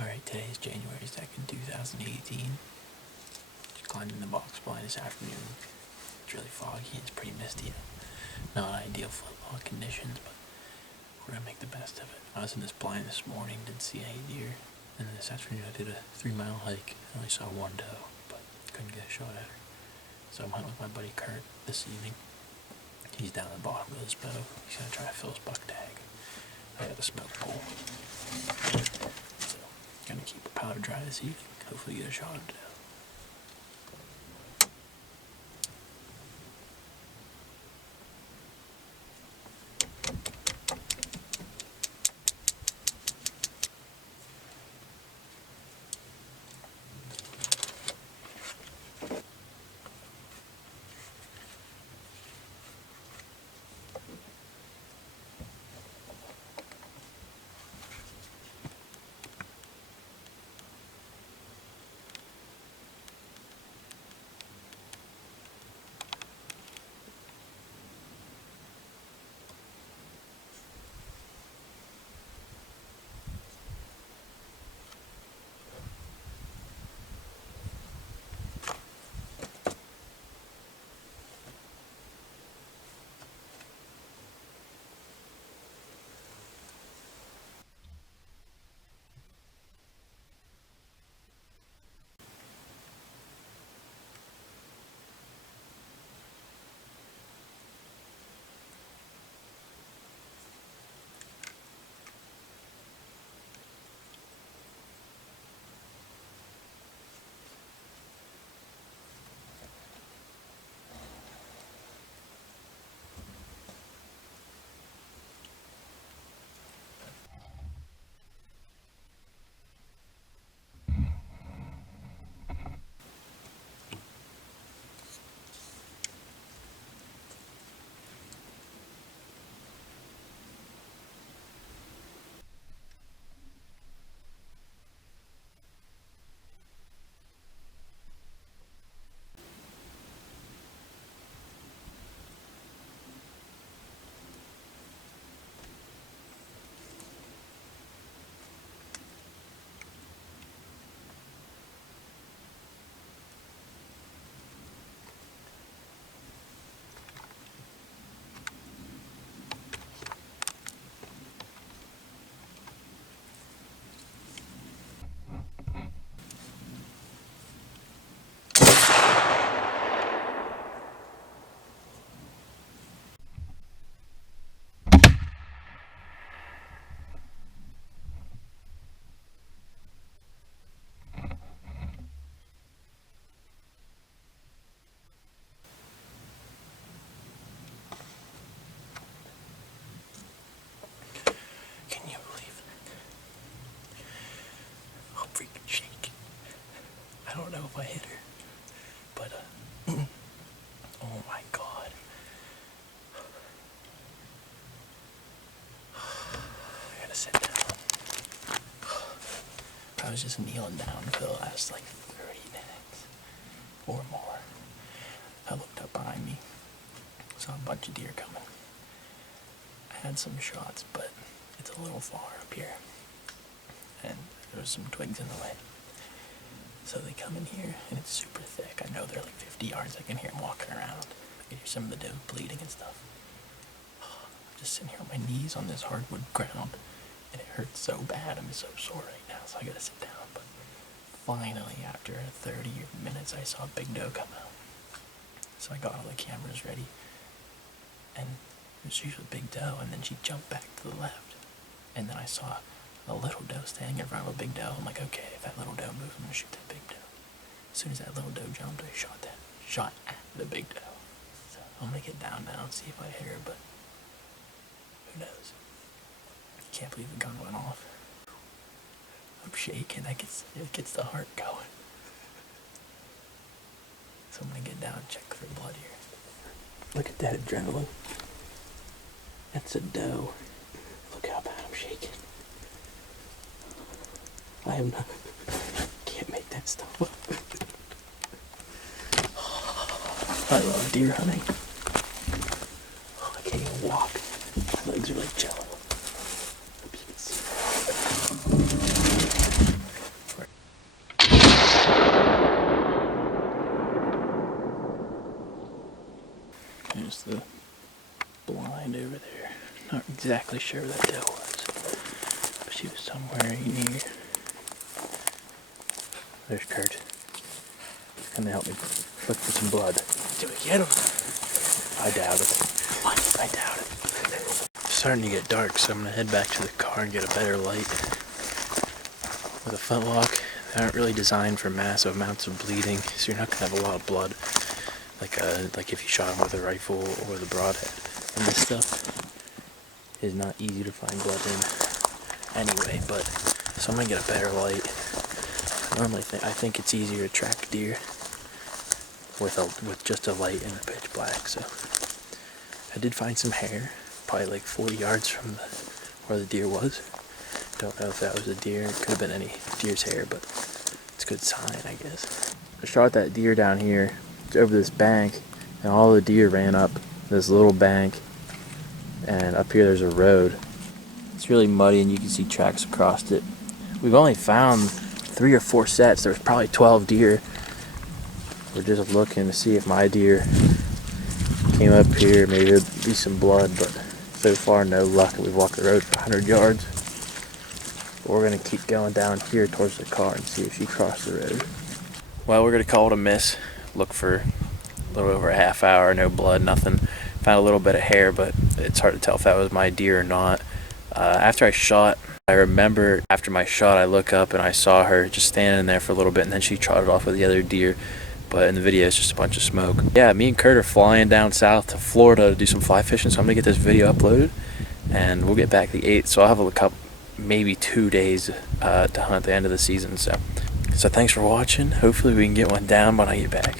Alright, today is January 2nd, 2018. Just climbed in the box blind this afternoon. It's really foggy, it's pretty misty. Not ideal Flintlock conditions, but we're gonna make the best of it. I was in this blind this morning, didn't see any deer. And then this afternoon I did a 3-mile hike. I only saw one doe, but couldn't get a shot at her. So I'm hunting with my buddy Kurt this evening. He's down at the bottom of his bow. He's gonna try to fill his buck tag. I got a smoke pole. So, gonna keep a powder dry this evening. Hopefully get a shot of doe. Can you believe it? I'm freaking shaking. I don't know if I hit her, but oh my god. I gotta sit down. I was just kneeling down for the last like 30 minutes or more. I looked up behind me, saw a bunch of deer coming. I had some shots, but it's a little far up here, and there was some twigs in the way. So they come in here, and it's super thick. I know they're like 50 yards. I can hear them walking around. I can hear some of the doe bleeding and stuff. I'm just sitting here on my knees on this hardwood ground, and it hurts so bad. I'm so sore right now, so I gotta sit down. But finally, after 30 minutes, I saw a big doe come out. So I got all the cameras ready, and she was a big doe, and then she jumped back to the left. And then I saw a little doe standing in front of a big doe. I'm like, okay, if that little doe moves, I'm gonna shoot that big doe. As soon as that little doe jumped, I shot at the big doe. So I'm gonna get down now and see if I hit her, but who knows? Can't believe the gun went off. I'm shaking. It gets the heart going. So I'm gonna get down and check for blood here. Look at that adrenaline. That's a doe. Look how bad I'm shaking. I am not. Can't make that stuff up. I love deer hunting. Oh, I can't even walk. My legs are like jello. Hope you can see. exactly sure where that doe was, but she was somewhere near. There's Kurt. He's gonna help me look for some blood. Do we get him? I doubt it. What? I doubt it. It's starting to get dark, so I'm gonna head back to the car and get a better light. With a flintlock, they aren't really designed for massive amounts of bleeding, so you're not gonna have a lot of blood, like if you shot them with a rifle or the broadhead. And this stuff is not easy to find blood in anyway. But so I'm gonna get a better light. Normally, I think it's easier to track deer with just a light in the pitch black. So I did find some hair, probably like 40 yards from where the deer was. Don't know if that was a deer. It could have been any deer's hair, but it's a good sign, I guess. I shot that deer down here over this bank, and all the deer ran up this little bank, and up here there's a road. It's really muddy, and you can see tracks across it. We've only found 3 or 4 sets. There's probably 12 deer. We're just looking to see if my deer came up here. Maybe there'd be some blood, but so far no luck. We've walked the road for 100 yards. But we're gonna keep going down here towards the car and see if she crossed the road. Well, we're gonna call it a miss. Look for a little over a half hour, no blood, nothing. Found a little bit of hair, but it's hard to tell if that was my deer or not. After I shot, I remember after my shot, I look up and I saw her just standing there for a little bit, and then she trotted off with the other deer. But in the video, it's just a bunch of smoke. Yeah, me and Kurt are flying down south to Florida to do some fly fishing, so I'm gonna get this video uploaded, and we'll get back the 8th. So I'll have a couple, maybe 2 days to hunt at the end of the season. So thanks for watching. Hopefully we can get one down when I get back.